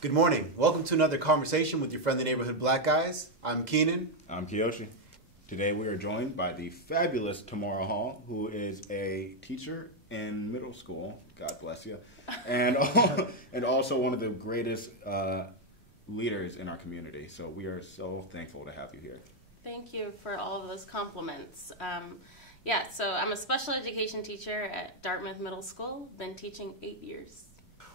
Good morning. Welcome to another conversation with your friendly neighborhood black guys. I'm Keenan. I'm Kiyoshi. Today we are joined by the fabulous Tomara Hall, who is a teacher in middle school, God bless you, and also one of the greatest leaders in our community. So we are so thankful to have you here. Thank you for all of those compliments. So I'm a special education teacher at Dartmouth Middle School, been teaching 8 years.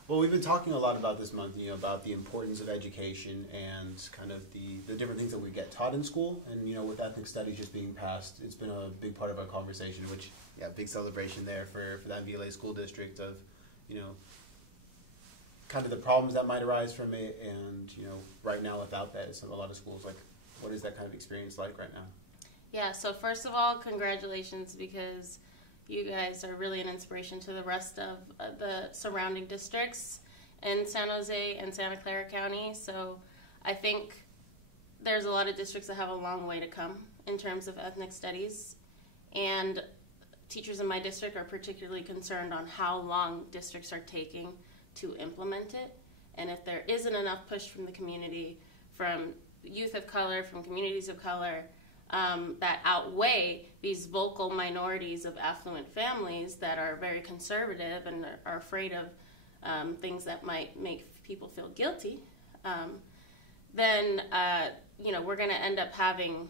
Well, we've been talking a lot about this month, about the importance of education and kind of the different things that we get taught in school. And, with ethnic studies just being passed, it's been a big part of our conversation, which, big celebration there for the MVLA school district of, kind of the problems that might arise from it. And, right now without that, a lot of schools, what is that kind of experience like right now? Yeah, so first of all, congratulations, because you guys are really an inspiration to the rest of the surrounding districts in San Jose and Santa Clara County. So I think there's a lot of districts that have a long way to come in terms of ethnic studies. And teachers in my district are particularly concerned on how long districts are taking to implement it. And if there isn't enough push from the community, from youth of color, from communities of color, that outweigh these vocal minorities of affluent families that are very conservative and are afraid of things that might make people feel guilty, then we're going to end up having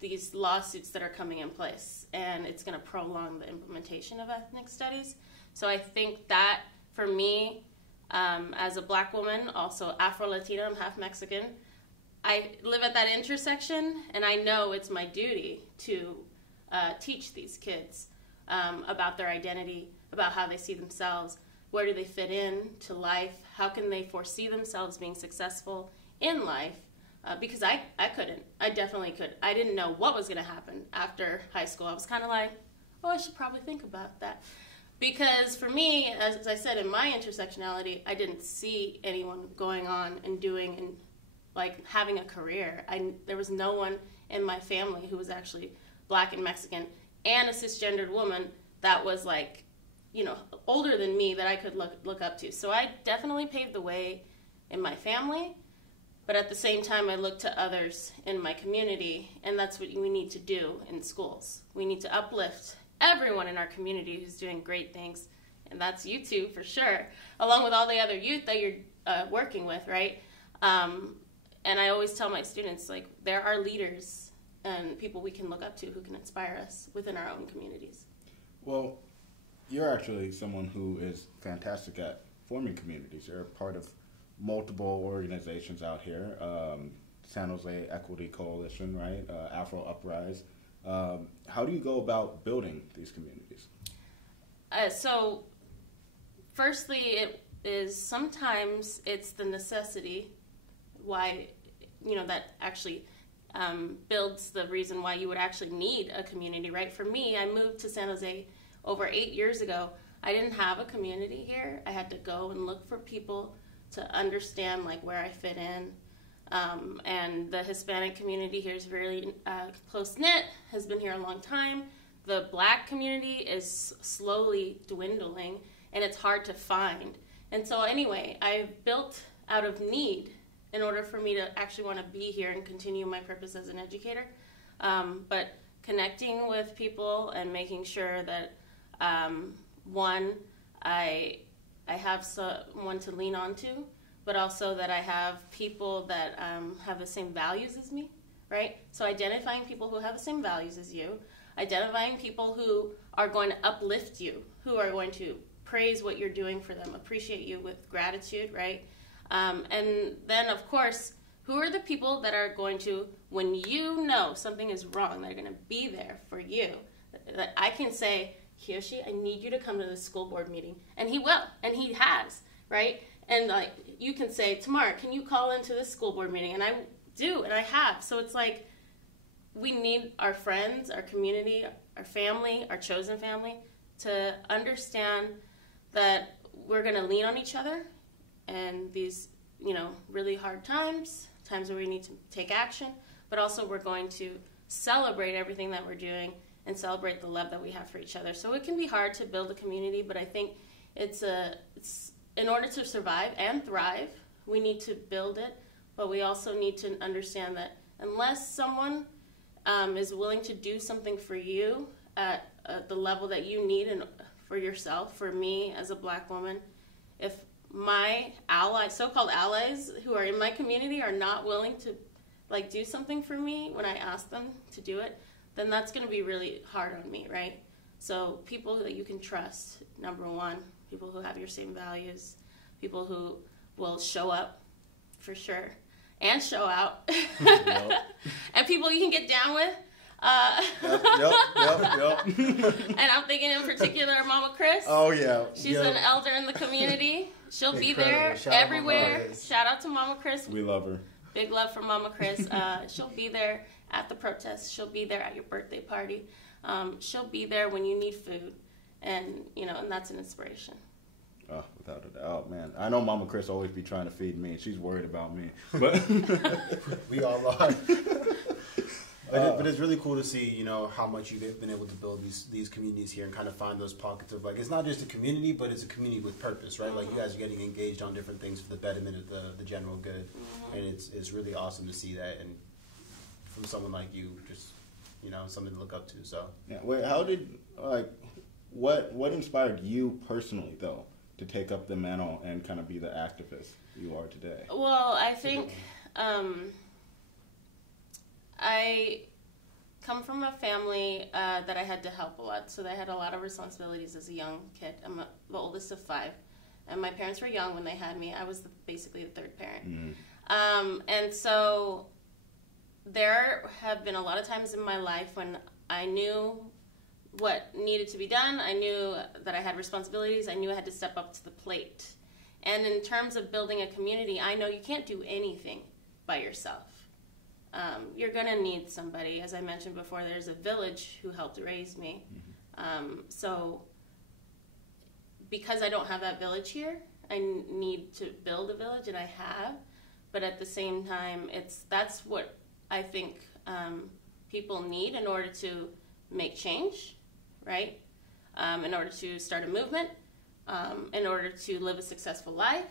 these lawsuits that are coming in place, and it's going to prolong the implementation of ethnic studies. So I think that, for me, as a black woman, also Afro-Latina, I'm half Mexican, I live at that intersection, and I know it's my duty to teach these kids about their identity, about how they see themselves, where do they fit in to life, how can they foresee themselves being successful in life, because I couldn't. I definitely could. I didn't know what was going to happen after high school. I was kind of like, I should probably think about that. Because for me, as I said, in my intersectionality, I didn't see anyone going on and doing and having a career. There was no one in my family who was actually black and Mexican and a cisgendered woman that was older than me that I could look up to. So I definitely paved the way in my family, but at the same time I looked to others in my community, and that's what we need to do in schools. We need to uplift everyone in our community who's doing great things, and that's you two for sure, along with all the other youth that you're working with, right? And I always tell my students, there are leaders and people we can look up to who can inspire us within our own communities. Well, you're actually someone who is fantastic at forming communities. You're a part of multiple organizations out here, San Jose Equity Coalition, right? Afro Uprise. How do you go about building these communities? So, firstly, it is sometimes it's the necessity why, that actually builds the reason why you would actually need a community, right? For me, I moved to San Jose over 8 years ago. I didn't have a community here. I had to go and look for people to understand where I fit in. And the Hispanic community here is very close-knit, has been here a long time. The black community is slowly dwindling, and it's hard to find. And so anyway, I built out of need in order for me to actually want to be here and continue my purpose as an educator. But connecting with people and making sure that, one, I have someone to lean on to, but also that I have people that have the same values as me, right? So identifying people who have the same values as you, identifying people who are going to uplift you, who are going to praise what you're doing for them, appreciate you with gratitude, right? And then, of course, who are the people that are going to when you know something is wrong, they're going to be there for you. That I can say, Kiyoshi, I need you to come to the school board meeting. And he will, and he has, right? And like, you can say, Tamara, can you call into this school board meeting? And I do, and I have. So it's like, we need our friends, our community, our family, our chosen family, to understand that we're going to lean on each other. And these, really hard times where we need to take action, but also we're going to celebrate everything that we're doing and celebrate the love that we have for each other. So it can be hard to build a community, but I think it's in order to survive and thrive, we need to build it, but we also need to understand that unless someone is willing to do something for you at the level that you need and for yourself, for me as a Black woman, if my allies, so-called allies who are in my community, are not willing to do something for me when I ask them to do it, then that's going to be really hard on me, right? So people that you can trust, number one, people who have your same values, people who will show up for sure and show out, and people you can get down with. Yep. And I'm thinking in particular of Mama Chris. Oh, yeah. She's an elder in the community. She'll be there everywhere. Shout out to Mama Chris. We love her. Big love for Mama Chris. She'll be there at the protest. She'll be there at your birthday party. She'll be there when you need food. And, and that's an inspiration. Oh, without a doubt, man. I know Mama Chris always be trying to feed me. She's worried about me. But we all are. But it's really cool to see, how much you've been able to build these communities here and kind of find those pockets of, it's not just a community, but it's a community with purpose, right? Like, you guys are getting engaged on different things for the betterment of the general good. And it's really awesome to see that. And from someone like you, just, something to look up to, so. Yeah, wait, how did, what inspired you personally, though, to take up the mantle and kind of be the activist you are today? Well, I think... I come from a family that I had to help a lot, so I had a lot of responsibilities as a young kid. I'm the oldest of 5, and my parents were young when they had me. I was basically the third parent. Mm-hmm. And so there have been a lot of times in my life when I knew what needed to be done. I knew that I had responsibilities. I knew I had to step up to the plate. And in terms of building a community, I know you can't do anything by yourself. You're going to need somebody. As I mentioned before, there's a village who helped raise me. Mm-hmm. So because I don't have that village here, I need to build a village, and I have. But at the same time, that's what I think people need in order to make change, right? In order to start a movement, in order to live a successful life,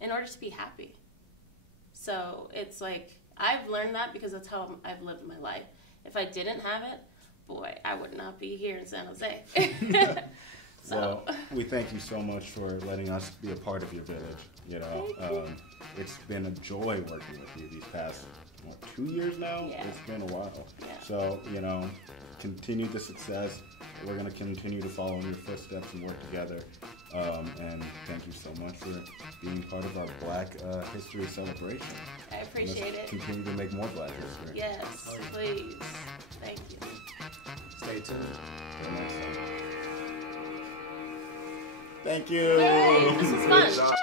in order to be happy. So it's like, I've learned that because that's how I've lived my life. If I didn't have it, boy, I would not be here in San Jose. Well, we thank you so much for letting us be a part of your village. It's been a joy working with you these past 2 years now. Yeah. It's been a while. Yeah. So continue the success. We're going to continue to follow in your footsteps and work together. And thank you so much for being part of our Black History celebration. I appreciate it. Continue to make more Black history. Yes, please. Thank you. Stay tuned. Till next time. Thank you. Hey, this was fun.